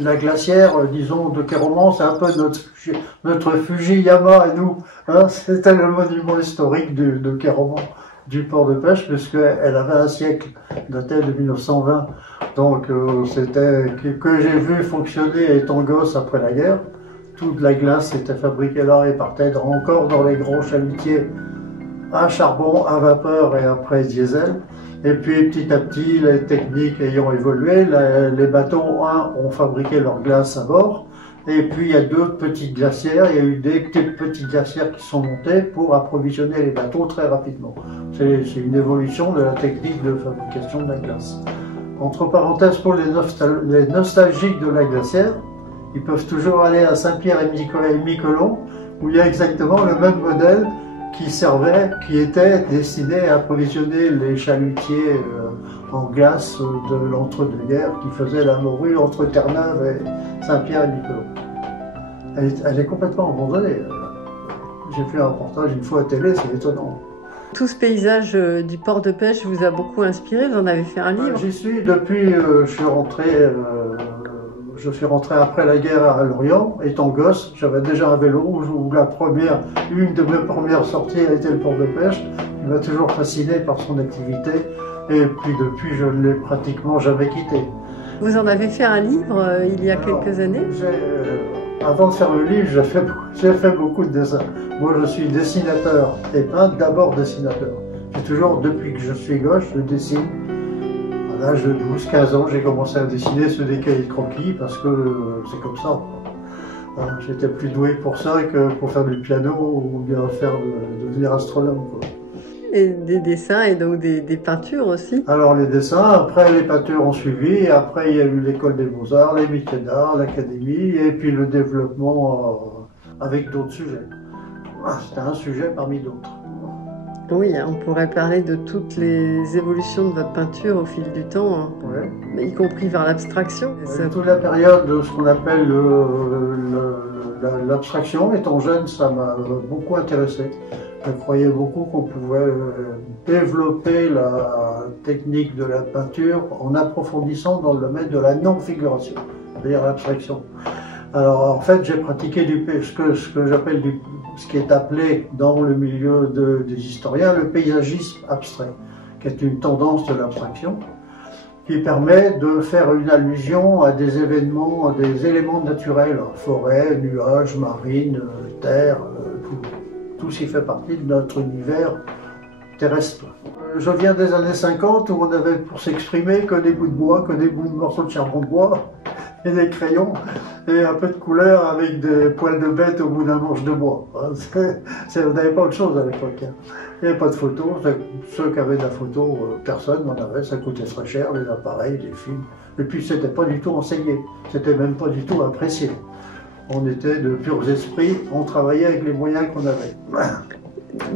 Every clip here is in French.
La glacière, disons, de Kéroman, c'est un peu notre Fujiyama à nous. Hein, c'était le monument historique de Kéroman, du port de pêche, puisqu'elle avait un siècle, datait de 1920. Donc c'était que j'ai vu fonctionner étant gosse après la guerre. Toute la glace était fabriquée là et partait encore dans les grands chalutiers à charbon, à vapeur et après diesel. Et puis petit à petit, les techniques ayant évolué, les bateaux ont fabriqué leur glace à bord. Et puis il y a d'autres petites glacières, il y a eu des petites glacières qui sont montées pour approvisionner les bateaux très rapidement. C'est une évolution de la technique de fabrication de la glace. Entre parenthèses, pour les nostalgiques de la glacière, ils peuvent toujours aller à Saint-Pierre-et-Miquelon, où il y a exactement le même modèle qui était destiné à approvisionner les chalutiers en glace de l'entre-deux-guerres qui faisaient la morue entre Terre-Neuve et Saint-Pierre-et-Miquelon. Elle est complètement abandonnée. J'ai fait un reportage une fois à télé, c'est étonnant. Tout ce paysage du port de pêche vous a beaucoup inspiré, vous en avez fait un livre? J'y suis depuis, je suis rentré après la guerre à Lorient, étant gosse. J'avais déjà un vélo où une de mes premières sorties a été le port de pêche. Il m'a toujours fasciné par son activité et puis depuis je ne l'ai pratiquement jamais quitté. Vous en avez fait un livre il y a quelques années? Avant de faire le livre, j'ai fait beaucoup de dessins. Moi je suis dessinateur et peintre, d'abord dessinateur. J'ai toujours, depuis que je suis gosse, je dessine. À l'âge de 12-15 ans, j'ai commencé à dessiner sur des cahiers de croquis parce que c'est comme ça. J'étais plus doué pour ça que pour faire du piano ou bien devenir astronome, quoi. Et des dessins et donc des peintures aussi? Alors les dessins, après les peintures ont suivi, et après il y a eu l'école des beaux-arts, les métiers d'art, l'académie, et puis le développement avec d'autres sujets. C'était un sujet parmi d'autres. Oui, on pourrait parler de toutes les évolutions de votre peinture au fil du temps, hein. Ouais. Y compris vers l'abstraction. Toute la période de ce qu'on appelle l'abstraction, étant jeune, ça m'a beaucoup intéressé. Je croyais beaucoup qu'on pouvait développer la technique de la peinture en approfondissant dans le domaine de la non-figuration, c'est-à-dire l'abstraction. Alors en fait, j'ai pratiqué ce qui est appelé dans le milieu des historiens le paysagisme abstrait, qui est une tendance de l'abstraction, qui permet de faire une allusion à des événements, à des éléments naturels, forêt, nuages, marine, terre, tout ce qui fait partie de notre univers terrestre. Je viens des années 50 où on avait pour s'exprimer que des bouts de bois, que des morceaux de charbon de bois, et des crayons, et un peu de couleur avec des poils de bête au bout d'un manche de bois. On n'avait pas autre chose à l'époque. Il n'y avait pas de photos. Ceux qui avaient de la photo, personne n'en avait. Ça coûtait très cher, les appareils, les films. Et puis c'était pas du tout enseigné. C'était même pas du tout apprécié. On était de purs esprits, on travaillait avec les moyens qu'on avait.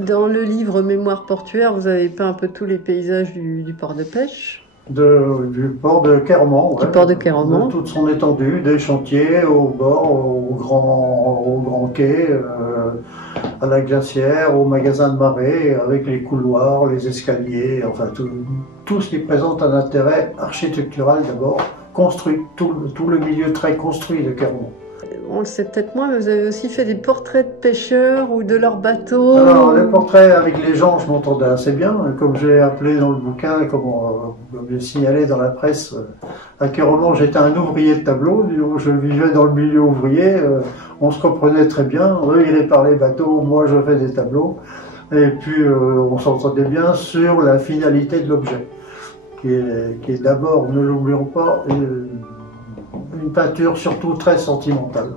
Dans le livre Mémoire portuaire, vous avez peint un peu tous les paysages du port de pêche? Du port de Kéroman, du port de Kéroman. De toute son étendue, des chantiers au bord, au grand quai, à la glacière, au magasin de marée, avec les couloirs, les escaliers, enfin tout ce qui présente un intérêt architectural d'abord, construit, tout le milieu très construit de Kéroman. On le sait peut-être moins, mais vous avez aussi fait des portraits de pêcheurs ou de leurs bateaux. Alors, les portraits avec les gens, je m'entendais assez bien. Comme j'ai appelé dans le bouquin, comme j'ai signalé dans la presse, à Kéroman, j'étais un ouvrier de tableau. Je vivais dans le milieu ouvrier. On se comprenait très bien. Eux, ils réparaient les bateaux, moi, je fais des tableaux. Et puis, on s'entendait bien sur la finalité de l'objet, qui est d'abord, ne l'oublions pas, une peinture surtout très sentimentale.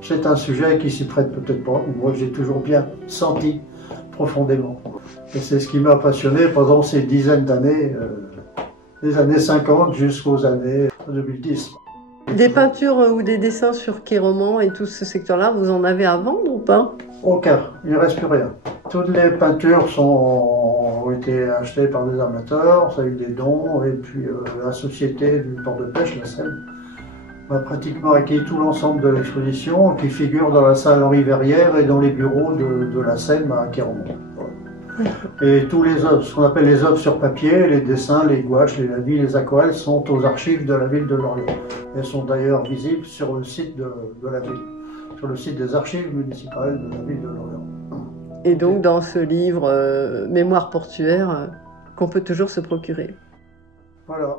C'est un sujet qui s'y prête peut-être pas, moi j'ai toujours bien senti profondément. Et c'est ce qui m'a passionné pendant ces dizaines d'années, des années 50 jusqu'aux années 2010. Des peintures ou des dessins sur Kéroman et tout ce secteur-là, vous en avez à vendre ou pas? Aucun, il ne reste plus rien. Toutes les peintures ont été achetées par des amateurs, ça a eu des dons, et puis la société du port de pêche, la Seine, a pratiquement acquis tout l'ensemble de l'exposition qui figure dans la salle Henri Verrières et dans les bureaux de la Seine à Kéroman. Et tous les œuvres, ce qu'on appelle les œuvres sur papier, les dessins, les gouaches, les lavis, les aquarelles, sont aux archives de la ville de Lorient. Elles sont d'ailleurs visibles sur le site de la ville, sur le site des archives municipales de la ville de Lorient. Et donc dans ce livre Mémoire portuaire qu'on peut toujours se procurer. Voilà.